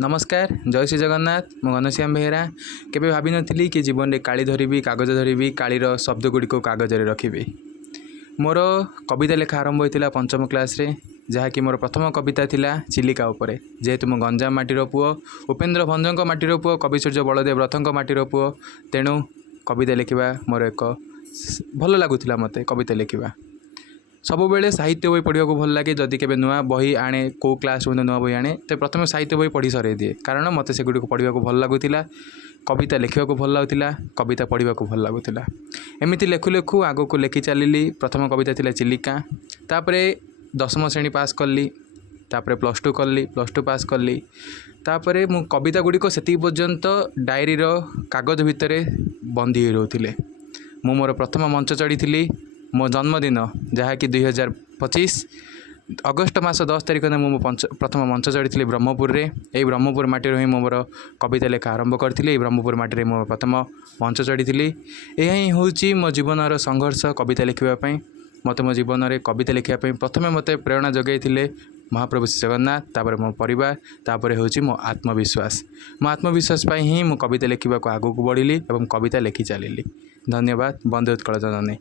नमस्कार जय श्री जगन्नाथ मु घनश्याम बेहेरा केबे भाभी नथिली कि जीवन में काली धरिबी कागज धरिबी कालीर शब्द गुड़िक कागज रे रखिबी। मोर कविता लेखा आरंभ होता पंचम क्लास रे जहाँकि मोर प्रथम कविता थिला चिलिका उपरे। जेहेतु मो गंजाम माटीर पुओ उपेन्द्र भंजक माटीर पुओ कवि सूर्य बलदेव रथक माटीर पुओ तेणु कविता लिखा मोर एक भल लगुला मते कविता लिखा सब बेले साहित्य बही पढ़ा भल लगे। जदि के नुआ बही आने कौ क्लास नुआ बही आने तो प्रथम साहित्य बही पढ़ी सर दिए कारण मत से गुड़ी पढ़ा भल लगुला कविता लिखा भल लगुला कविता पढ़ा भल लगुला। एमती लेखु लेखु आग को लेखि चली। प्रथम कविता थिला चिलिका तापरे 10वीं श्रेणी पास कली तापरे +2 कली +2 पास कली तापरे मु कविता गुड़िक से पर्यंत डायरी कागज भितर बंदी हो रोले। मु मोर प्रथम मंच चढ़ी मो जन्मदिन जहाँकि 2025 अगस्ट मास 10 तारिख में मुझे प्रथम मंच चढ़ी ब्रह्मपुर रे। यही ब्रह्मपुर माटी ही मोर कविता लेखा आरंभ करी। ब्रह्मपुर माटी मो प्रथम मंच चढ़ी। यह ही हूँ मो जीवन संघर्ष कविता लिखापी। मत मो जीवन में कविता लिखापी प्रथम मत प्रेरणा जगै महाप्रभु श्री जगन्नाथ तापर मो परिवार तापर हूँ मो आत्मविश्वास। मो आत्मविश्वास ही मो कविता लिखा आगू बढ़ी और कविता लिखि चली। धन्यवाद। वंदे उत्कल जननी।